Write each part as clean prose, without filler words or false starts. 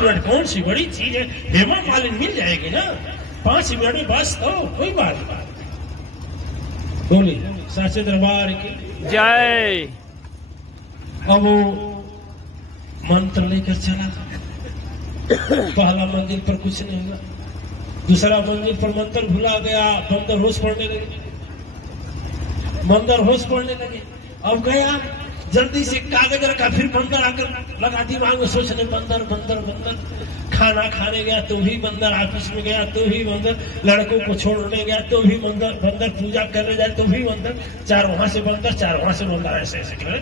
Minute कौन सी बड़ी चीज है, हेमा मालिनी मिल जाएगी ना, 5 मिनट में बस तो कोई बात नहीं। बोली साचे दरबार की जय। अब वो मंत्र लेकर चला। पहला मंजिल पर कुछ नहीं हुआ, दूसरा मंजिल पर मंत्र भुला गया, बंदर होश पड़ने लगे, बंदर होश पड़ने लगे। अब गया जल्दी से कागज रखा, फिर बंदर आकर लगा दिमाग में सोचने, बंदर बंदर बंदर। खाना खाने गया तो भी बंदर, ऑफिस में गया तो भी बंदर, लड़कों को छोड़ने गया तो भी बंदर, बंदर पूजा करने जाए तो भी बंदर, 4 वहां से बंदर, 4 वहां से बंदर, ऐसे ऐसे करे।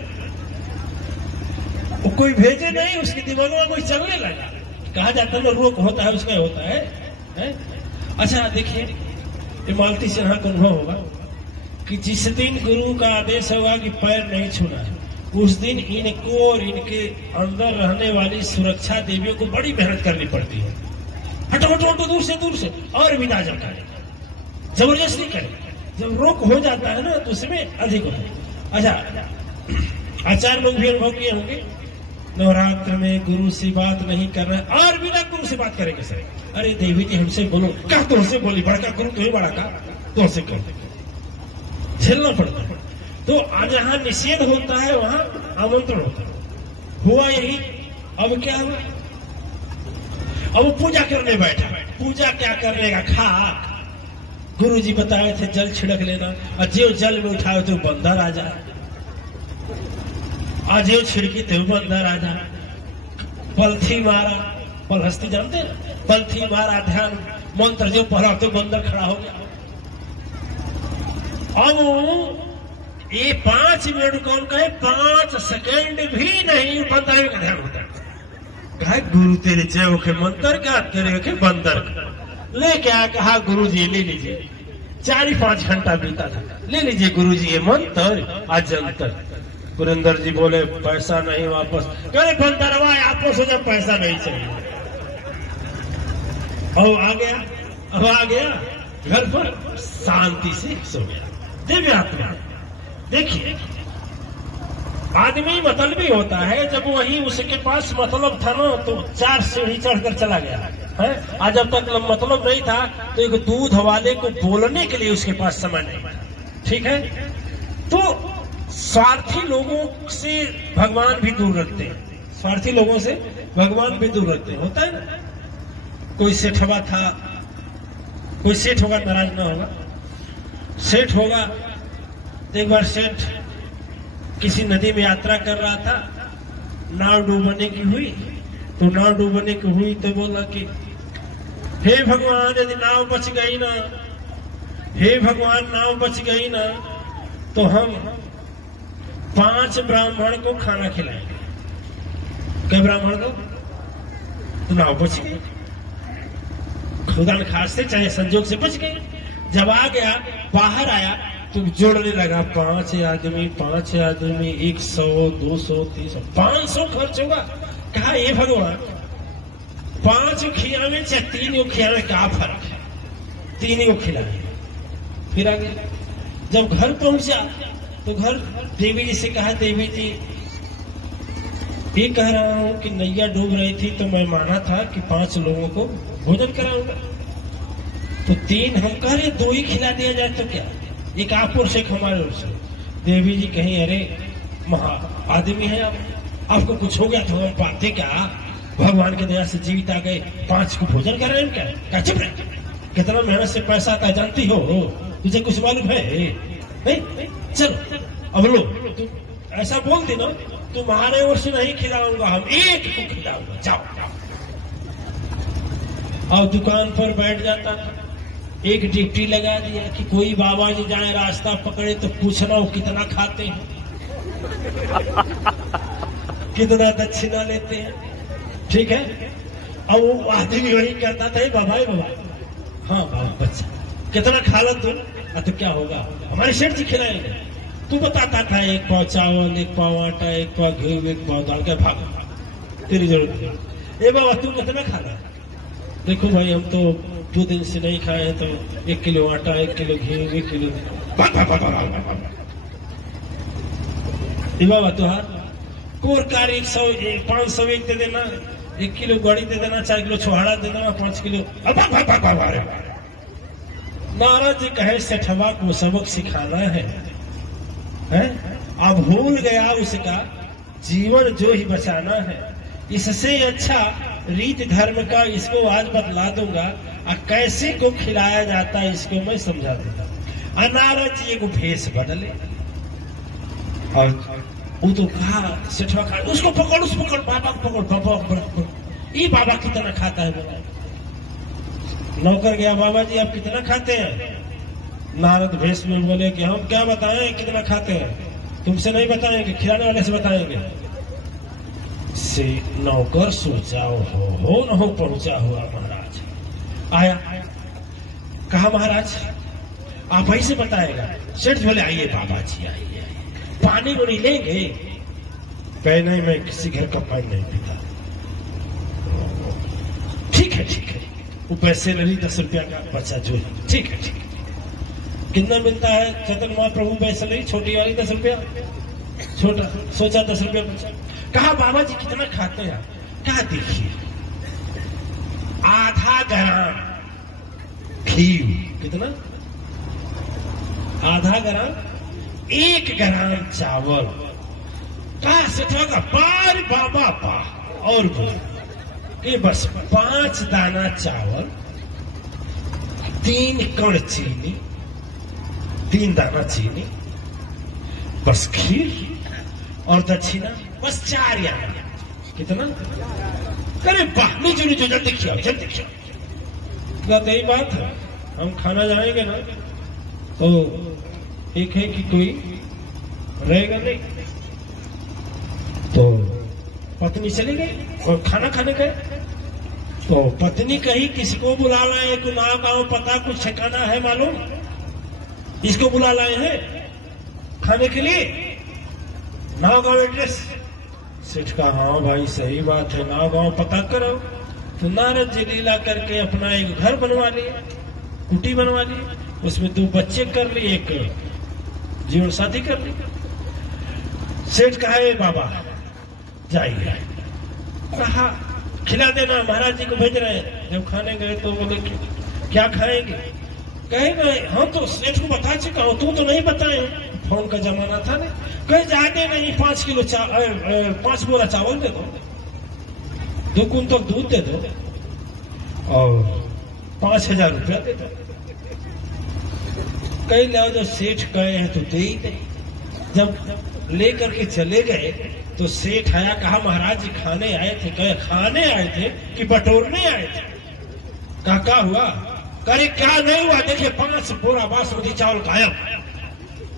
वो कोई भेजे नहीं, उसके दिमाग में कोई चलने लगा। कहा जाता है रोग होता है उसका होता है? अच्छा देखिए, ये मालती सिन्हा का अनुभव होगा कि जिस दिन गुरु का आदेश होगा कि पैर नहीं छूना है, उस दिन इनको और इनके अंदर रहने वाली सुरक्षा देवियों को बड़ी मेहनत करनी पड़ती है। हटो हटो हटो, दूर से और विदा जब करे, जबरदस्ती करे। जब रोक हो जाता है ना तो उसमें अधिक होता है। अच्छा, आचार्य लोग भी अनुभव किए होंगे, नवरात्र में गुरु से बात नहीं कर रहे और बिना गुरु से बात करेंगे सर। अरे देवी जी हमसे बोलो, क्या तुमसे बोली, बड़का गुरु तुम्हें बड़ा का तुमसे क्यों झेलना पड़ता है। तो जहां निषेध होता है वहां आमंत्रण होता है। हुआ यही। अब क्या हुआ, अब पूजा करने बैठा। पूजा क्या करने का, खाक। गुरु जी बताए थे जल छिड़क लेना, और जो जल में उठाए तो बंदर आ जाए, आज जो छिड़की तो बंदर आ जाए। पलथी मारा, पलहस्ती जानते हैं, पलथी मारा, ध्यान मंत्र जो पढ़ा तो बंदर खड़ा हो गया। अब ये 5 मिनट कौन कहे, 5 सेकंड भी नहीं बंदर का ध्यान होता है। गुरु तेरे जय के मंत्र का, तेरे के बंदर का। ले क्या कहा, गुरु जी ले लीजिए। 4-5 घंटा बीता था, ले लीजिए गुरु जी ये मंत्र आज जंतर। पुरेंद्र जी बोले पैसा नहीं वापस, करे बंदरवा आपको सोचा पैसा नहीं चाहिए। अब आ गया घर पर, शांति से सो गया। दिव्य आत्मा। देखिए आदमी मतलबी होता है, जब वही उसके पास मतलब था ना तो 4 सीढ़ी चढ़कर चला गया है। आज जब तक मतलब नहीं था तो एक दूध वाले को बोलने के लिए उसके पास समय नहीं था। ठीक है, तो स्वार्थी लोगों से भगवान भी दूर रखते हैं, स्वार्थी लोगों से भगवान भी दूर रखते हैं। होता है ना, कोई सेठवा था, कोई सेठ होगा नाराज ना होगा, सेठ होगा। एक बार सेठ किसी नदी में यात्रा कर रहा था, नाव डूबने की हुई, तो नाव डूबने की हुई तो बोला कि हे भगवान यदि नाव बच गई ना, हे भगवान नाव बच गई ना, तो हम 5 ब्राह्मण को खाना खिलाएंगे। क्या ब्राह्मण को? तो नाव बच गई, खुदा न खास्ते चाहे संजोग से बच गई। जब आ गया, बाहर आया तो जोड़ने लगा, 5 आदमी 100 200 300 500 खर्च होगा। कहा ये भगवान 5 खिलाने चाहे 3 को खिलाने का फर्क है, 3 को खिलाने। फिर आगे जब घर पहुंचा तो घर देवी जी से कहा, देवी जी ये कह रहा हूं कि नैया डूब रही थी तो मैं माना था कि 5 लोगों को भोजन कराऊंगा, तो 3 हम कह रहे 2 ही खिला दिया जाए तो क्या, एक आप और से हमारे ओर से। देवी जी कहीं अरे महा आदमी है आप, आपको कुछ हो गया तो हम पाते क्या, भगवान की दया से जीवित आ गए, 5 को भोजन कर रहे हैं क्या चुप रहे, कितना मेहनत से पैसा आता है जानती हो, तुझे कुछ मालूम है? चलो अब लो, तुम ऐसा बोल देना तुम्हारे ओर से नहीं खिलाऊंगा, हम 1 को खिलाऊंगा, जाओ। और दुकान पर बैठ जाता था, एक ड्यूटी लगा दिया कि कोई बाबा जी जाए रास्ता पकड़े तो पूछना हो कितना खाते हैं, कितना दक्षिणा लेते हैं। ठीक है, अब वो आदमी वही कहता था, बाबा हाँ बाबा बच्चा कितना खा लो तुम, तो क्या होगा हमारे सेठ जी खिलाएंगे। तू बताता था 1 पाव चावल, 1 पाव आटा, 1 पाव घी, 1 पाव दाल, क्या भाग तेरी जरूरत नहीं। ए बाबा तू कितना खाना? देखो भाई हम तो 2 दिन से नहीं खाए हैं, तो 1 किलो आटा, 1 किलो घी, 1 किलो बाबा तुहार कोर कार 100 500 एक दे देना, 1 किलो गड़ी दे देना, 4 किलो छोहाड़ा दे देना, 5 किलो। नारद जी कहे सेठवा को सबक सिखाना है? अब भूल गया उसका जीवन जो ही बचाना है। इससे अच्छा रीत धर्म का इसको आज बतला दूंगा, और कैसे को खिलाया जाता है इसको मैं समझा दूंगा। नारद जी को भेष बदले और वो तो कहा सेठवा खा, उसको पकड़, उसको पकड़, बाबा को पकड़, बाबा ये बाबा कितना खाता है बोला। नौकर गया, बाबा जी आप कितना खाते हैं? नारद भेष में बोले कि हम क्या बताएं कितना खाते हैं, तुमसे नहीं बताएंगे, खिलाने वाले से बताएंगे। से नौकर सोचा हो न हो पहुंचा हुआ महाराज आया, कहा महाराज आप ही से बताएगा। सेठ बोले आइए बाबा जी आइए, पानी को नहीं लेंगे? कहे नहीं मैं किसी घर का पानी नहीं पीता। ठीक है ठीक है, वो पैसे ले ली 10 रुपया का बच्चा जो है, ठीक है ठीक है। कितना मिलता है चैतन्य महाप्रभु पैसे ली छोटी वाली 10 रुपया, छोटा सोचा 10 रुपया बच्चा। कहा बाबा जी कितना खाते हैं? कहा देखिए आधा ग्राम घी, कितना? आधा ग्राम, 1 ग्राम चावल। कहा सेठवा का बार बाबा पा और कि बस 5 दाना चावल, 3 कण चीनी, 3 दाना चीनी, बस खीर और दक्षिणा बस 4 यार। कितना? करे बाहनी जुड़ी जो जल्दी खिलाओ जल्दी खिलाओ। यही बात है, हम खाना जाएंगे ना तो एक है कि कोई रहेगा नहीं, तो पत्नी चली गई और खाना खाने गए, तो पत्नी कही किसको बुला लाए, को नाम गाँव पता कुछ ठिकाना है मालूम, इसको बुला लाए हैं खाने के लिए, नाव गाँव एड्रेस। सेठ का हाँ भाई सही बात है, नाव गाँव पता करो। तो नारद जी लीला करके अपना एक घर बनवा लिए, कुटी बनवा ली, उसमें 2 बच्चे कर लिए, एक जीवन साथी कर ली। सेठ कहा बाबा जाइए, कहा खिला देना, महाराज जी को भेज रहे हैं। जब खाने गए तो बोले क्या खाएंगे? कहेगा हाँ तो सेठ को बता चुका हूं, तू तो नहीं बताए, फोन का जमाना था ना। कहे जाने नहीं, 5 किलो 5 बोरा चावल दे दो, 2 कुंतल दूध दे दो और 5,000 रुपया दे दो। कई लोग जो सेठ कहे हैं तो दे ही दे। जब लेकर के चले गए तो सेठ आया, कहा महाराज जी खाने आए थे? कहे खाने आए थे कि बटोरने आए थे? कहा हुआ? करे क्या नहीं हुआ, देखिए 5 बोरा बासमती चावल गायब।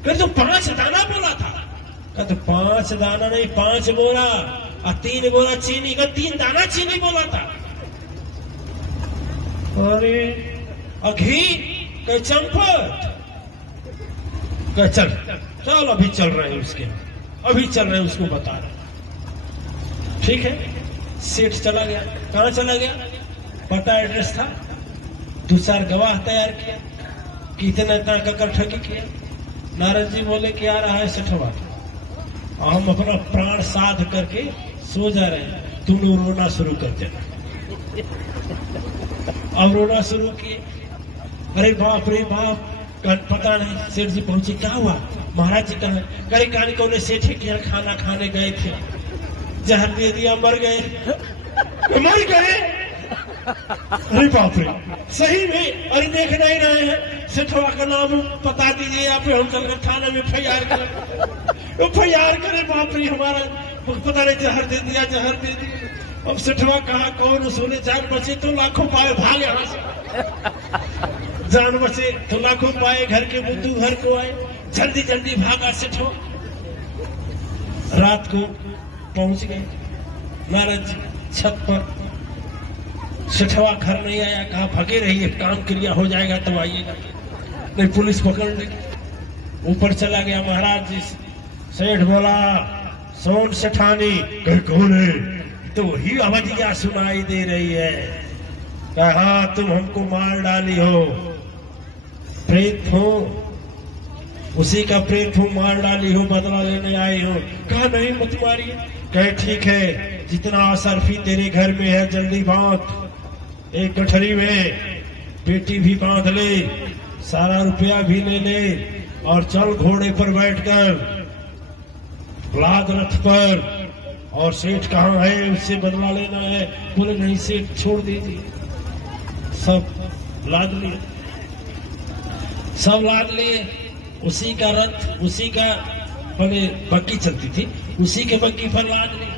कहे तो 5 दाना बोला था। कहा तो 5 दाना नहीं, 5 बोरा और 3 बोरा चीनी का, 3 दाना चीनी बोला था। अरे और घी? कहे चंपत। कहे चल अभी चल रहे हैं उसके, अभी चल रहे हैं उसको बता रहे। ठीक है, सेठ चला गया। कहां चला गया? पता एड्रेस था, 2-4 गवाह तैयार किया कि इतना इतना ककर ठगी किया। नारद जी बोले कि आ रहा है सेठवा, हम अपना प्राण साध करके सो जा रहे हैं, तुम लोग रोना शुरू कर देना। अब रोना शुरू किए, अरे बाप रे बाप, पता नहीं। सेठ जी पहुंचे, क्या हुआ? महाराज जी कहा, करे कानी को सेठ के यहाँ खाना खाने गए थे, जहर दे दिया, मर गए। मर गए? अरे बाप रे, सही में? अरे देख नहीं रहे हैं, सेठवा का नाम बता दीजिए, यहाँ पे हम चलकर थाने में FIR करें। FIR करे, बाप रे हमारा पता नहीं, जहर दे दिया, जहर दे दिया। अब सेठवा कहा कौन सुने, जान बचे तो लाखों पाए, भाग यहाँ से। जान बचे तो लाखों पाए, घर के बुद्धू घर को आए, जल्दी जल्दी भागा सेठवा। रात को पहुंच गए नारद जी छत पर। सेठवा घर नहीं आया, कहा भगे रहिए, काम क्रिया हो जाएगा तब आइएगा, नहीं पुलिस पकड़ लेगी। ऊपर चला गया महाराज जी। सेठ बोला सोन सेठानी। कौन है? तो वही आवाजिया सुनाई दे रही है। कहा तुम हमको मार डाली हो, प्रेत हो, उसी का प्रेत हो, मार डाली हो, बदला लेने आई हो। कहा नहीं मत मारिए। कहे ठीक है, जितना असरफी तेरे घर में है जल्दी बांध, एक गठरी में बेटी भी बांध ले, सारा रुपया भी ले ले और चल घोड़े पर बैठकर लाद रथ पर। और सेठ कहाँ है, उससे बदला लेना है। बोले नहीं सेठ छोड़ दीजिए, सब लाद लिए, सब लाद लिए। उसी का रथ, उसी का पहले बग्गी चलती थी, उसी के बग्गी पर लाद लिए,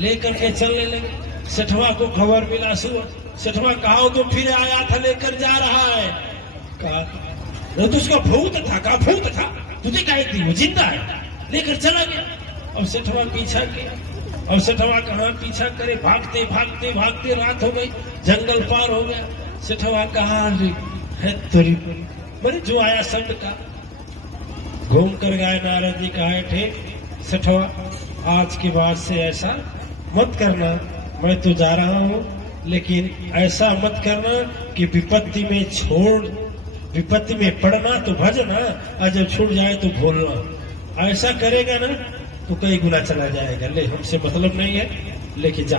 लेकर के चलने लगे। सेठवा को खबर मिला, सुबह सेठवा कहा तो फिर आया था, लेकर जा रहा है। कहा तो उसका भूत था, कहा भूत था, तुझे क्या थी, वो जिंदा है, लेकर चला गया। अब सेठवा पीछा किया, और सेठवा कहाँ पीछा करे, भागते भागते भागते रात हो गई, जंगल पार हो गया। सेठवा कहा है तोरी मैंने जो आया शब्द का घूम कर गए। नारद जी कहा ठीक सेठवा, आज के बाद से ऐसा मत करना, मैं तो जा रहा हूँ, लेकिन ऐसा मत करना कि विपत्ति में छोड़, विपत्ति में पड़ना तो भजना, और जब छूट जाए तो भूलना। ऐसा करेगा ना तो कई गुना चला जाएगा। ले हमसे मतलब नहीं है, लेके जा,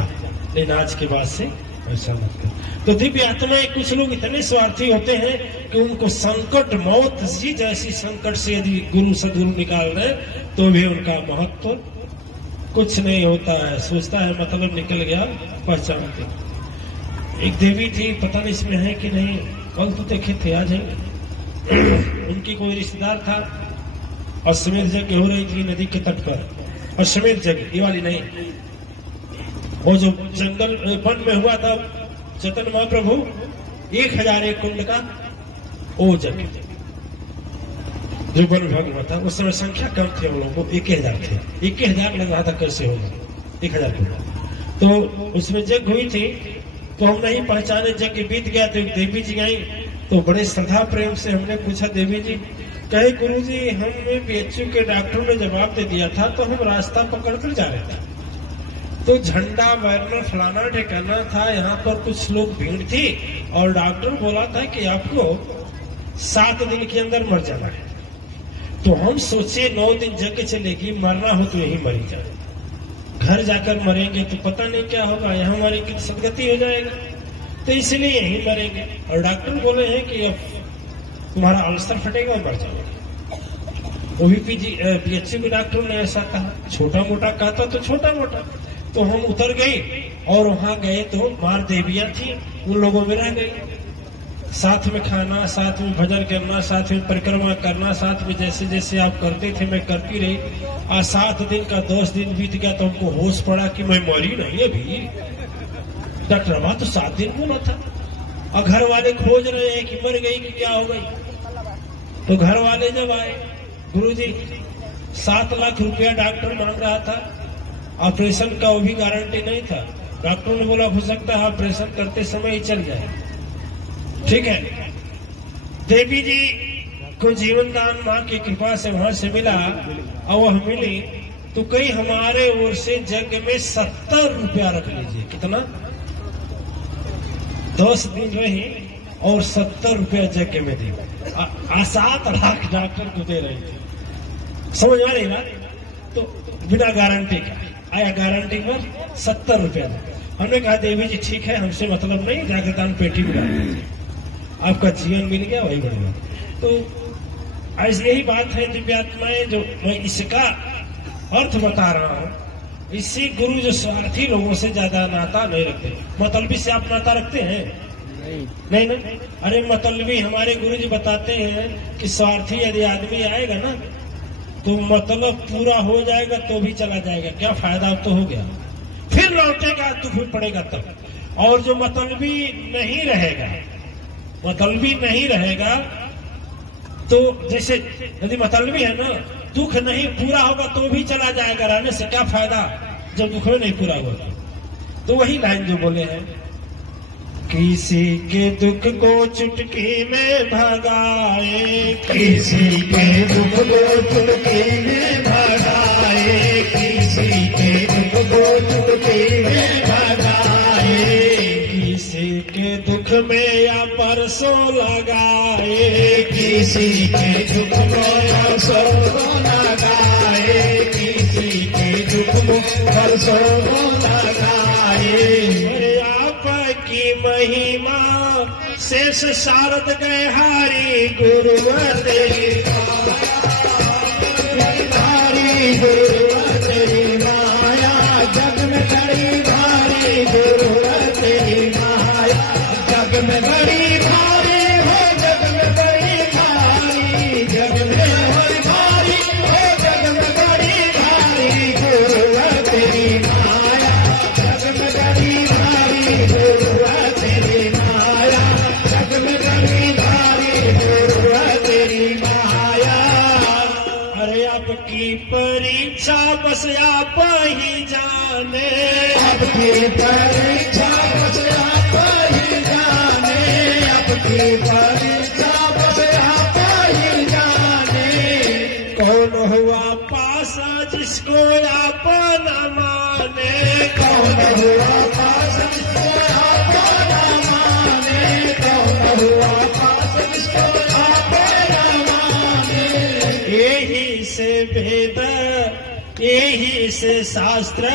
लेकिन आज के बाद से ऐसा मत कर। तो दिव्य आत्माएं, कुछ लोग इतने स्वार्थी होते हैं कि उनको संकट, मौत जी जैसी संकट से यदि गुरु सदगुरु निकाल रहे तो भी उनका महत्व कुछ नहीं होता है। सोचता है मतलब निकल गया, पहचानते। एक देवी थी, पता नहीं इसमें है कि नहीं, कल तो देखे थे, आज है। उनकी कोई रिश्तेदार था, अश्वमेध यज्ञ हो रही थी नदी के तट पर। अश्वमेध यज्ञ, ये वाली नहीं, वो जो जंगल वन में हुआ था चैतन्य महाप्रभु 1001 कुंड का वो यज्ञ जो वन विभाग में था। उस समय संख्या कम थे, हम लोगों को 1000 थे। 1000 लग रहा था कैसे होगा 1000 कुंड। तो उसमें यज्ञ हुई थी, तो हम नहीं पहचाने, यज्ञ बीत गया। तो एक देवी जी आई, तो बड़े श्रद्धा प्रेम से हमने पूछा, देवी जी कहे गुरु जी हमें बीएचयू के डॉक्टर ने जवाब दे दिया था, तो हम रास्ता पकड़ कर जा रहे थे, तो झंडा बैनर फलाना ठिकाना था, यहाँ पर कुछ लोग भीड़ थी और डॉक्टर बोला था कि आपको 7 दिन के अंदर मर जाना है। तो हम सोचे 9 दिन यज्ञ चलेगी, मरना हो तो यही मरी जाए, घर जाकर मरेंगे तो पता नहीं क्या होगा, यहाँ हमारी सदगति हो जाएगा, तो इसलिए यही मरेंगे। और डॉक्टर बोले हैं कि अब तुम्हारा अल्सर फटेगा और मर जाओगे। वो भी बीएचयू के डॉक्टर ने ऐसा कहा, छोटा मोटा कहता तो छोटा मोटा। तो हम उतर गए और वहां गए तो मार देवियां थी, उन लोगों में रह गई। साथ में खाना, साथ में भजन करना, साथ में परिक्रमा करना, साथ में जैसे जैसे आप करते थे मैं करती रही। आज 7 दिन का 10 दिन बीत गया तो हमको होश पड़ा कि मैं मरी नहीं अभी। डॉक्टर अबा तो 7 दिन बोला था, और घर वाले खोज रहे हैं कि मर गई कि क्या हो गई। तो घर वाले जब आए, गुरुजी 7 लाख रुपया डॉक्टर मांग रहा था, ऑपरेशन का वो भी गारंटी नहीं था। डॉक्टर ने बोला हो सकता है ऑपरेशन करते समय ही चल जाए। ठीक है, देवी जी को जीवन दान मां की कृपा से वहां से मिला, और वह मिली तो कई हमारे ओर से यज्ञ में 70 रुपया रख लीजिए, कितना 10 दिन रही और 70 रुपया यज्ञ में दी। 7 लाख डॉक्टर को दे रहे थे, समझ आ रही बात। तो बिना गारंटी का आया, गारंटी पर 70 रुपया। हमने कहा देवी जी ठीक है, हमसे मतलब नहीं, जाकर दान पेटी में आपका जीवन मिल गया, वही बढ़िया। तो ऐसी यही बात है दिव्यात्माएं, जो मैं इसका अर्थ बता रहा हूँ। इससे गुरु जो स्वार्थी लोगों से ज्यादा नाता नहीं रखते। मतलबी से आप नाता रखते हैं? नहीं ना। अरे मतलबी, हमारे गुरु जी बताते हैं कि स्वार्थी यदि आदमी आएगा ना तो मतलब पूरा हो जाएगा तो भी चला जाएगा, क्या फायदा, अब तो हो गया, फिर लौटेगा दुख में पड़ेगा तब। और जो मतलबी नहीं रहेगा, मतलबी नहीं रहेगा तो जैसे यदि मतलबी है ना, दुख नहीं पूरा होगा तो भी चला जाएगा, रहने से क्या फायदा जब दुख में नहीं पूरा होगा। तो वही लाइन जो बोले हैं, किसी के दुख को चुटकी में भगाए, किसी के दुख को चुटकी में भगाए, किसी के दुख को चुटकी में भगाए, किसी के दुख में या परसों लगाए, किसी के दुख को या परसों लगाए, किसी किसी के दुख को बरसों लगाए। अरे आपकी महिमा शेष शारद गए हारी गुरुवर तेरी भारी गुरुवर तेरी माया जग में बड़ी भारी गुरुवर तेरी माया जग में बड़ी भारी हो जग में बड़ी भारी जग में बड़ी भारी हो जग में बड़ी भारी गुरुवर तेरी माया जग में बड़ी भारी गुरुवर तेरी माया जग में बड़ी भारी गुरुवर तेरी माया। अरे आपकी परीक्षा बस आप ही जाने आपकी परीक्षा बस आप ही जाने आपकी परीक्षा बस आप ही जाने। कौन हुआ पासा जिसको आप न माने कौन हुआ पास जिसको आप न माने कौन हुआ पास जिसको आप न माने। यही से वेद यही से शास्त्र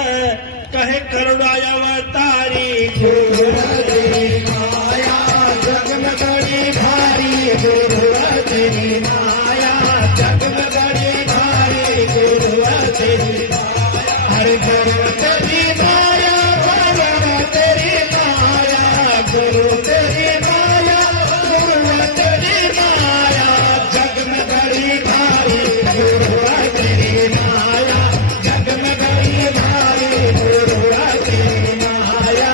कहे करुणावतारी गुरुवर तेरी माया जग में बड़ी भारी गुरुवर तेरी माया जग में बड़ी भारी गुरुवर तेरी माया। हरे गुरुवर तेरी माया गुरुवर तेरी माया गुरु तेरी माया गुरुवर तेरी माया जग में बड़ी भारी गुरुवर तेरी माया जग में बड़ी भारी गुरुवर तेरी माया।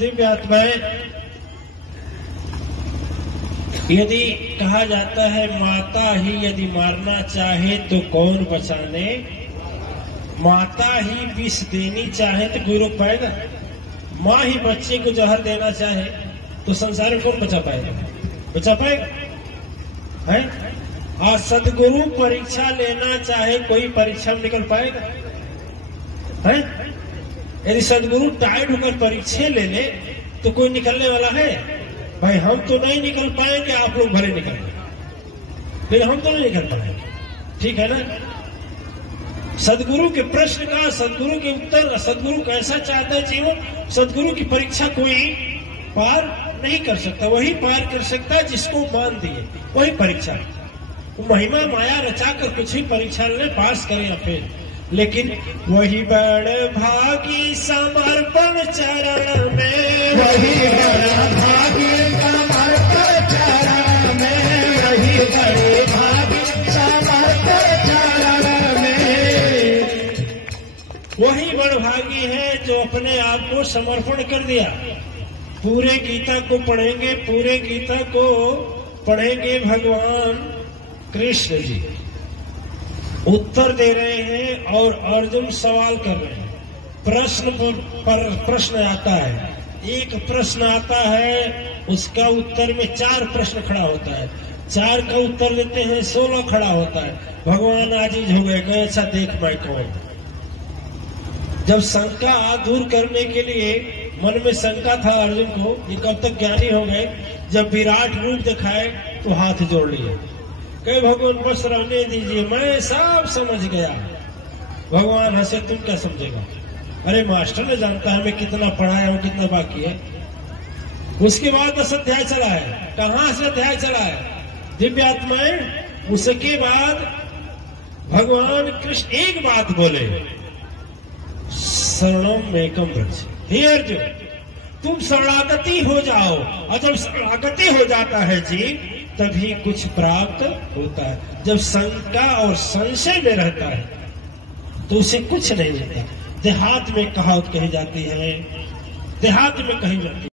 दिव्य आत्माएं, यदि कहा जाता है माता ही यदि मारना चाहे तो कौन बचाने, माता ही विष देनी चाहे तो कोई रोक पाएगा? माँ ही बच्चे को जहर देना चाहे तो संसार में कौन बचा पाएगा? बचा पाएगा है? और सदगुरु परीक्षा लेना चाहे कोई परीक्षा में निकल पाएगा है? यदि सदगुरु टाइट होकर परीक्षा ले ले तो कोई निकलने वाला है? भाई हम तो नहीं निकल पाएंगे, आप लोग भले निकल पाएंगे, लेकिन हम तो नहीं निकल पाएंगे। ठीक है ना? सदगुरु के प्रश्न का सदगुरु के उत्तर, सदगुरु कैसा चाहता है जीवन, सदगुरु की परीक्षा कोई पार नहीं कर सकता। वही पार कर सकता है जिसको मान दिए, वही परीक्षा। महिमा माया रचा कर कुछ ही परीक्षा ले पास करें या फेल, लेकिन वही बड़ भागी समर्पण चरण में, वही बड़ा भागी समर्पण चरण में, वही बड़े भागी समर्पण चरण में। वही बड़ भागी है जो अपने आप को समर्पण कर दिया। पूरे गीता को पढ़ेंगे, पूरे गीता को पढ़ेंगे, भगवान कृष्ण जी उत्तर दे रहे हैं और अर्जुन सवाल कर रहे हैं। प्रश्न पर प्रश्न आता है, एक प्रश्न आता है उसका उत्तर में 4 प्रश्न खड़ा होता है, 4 का उत्तर देते हैं 16 खड़ा होता है। भगवान आजीज हो गए, कहे अच्छा देख मैं कौन। जब शंका दूर करने के लिए मन में शंका था अर्जुन को, ये कब तक ज्ञानी हो गए, जब विराट रूप दिखाए तो हाथ जोड़ लिए, कहे भगवान बस रहने दीजिए, मैं सब समझ गया। भगवान हंसे, तुम क्या समझेगा? अरे मास्टर ने जानता है मैं कितना पढ़ाया हूं, कितना बाकी है। उसके बाद 10 अध्याय चला है। कहां से अध्याय चला है? दिव्य आत्माएं, उसके बाद भगवान कृष्ण एक बात बोले, शरणम एकम व्रज। हे अर्जुन, तुम शरणागति हो जाओ, और जब शरणागति हो जाता है जीव तभी कुछ प्राप्त होता है। जब शंका और संशय में रहता है तो उसे कुछ नहीं मिलता। देहात में कहावत कही जाती है, देहात में कही जाती है।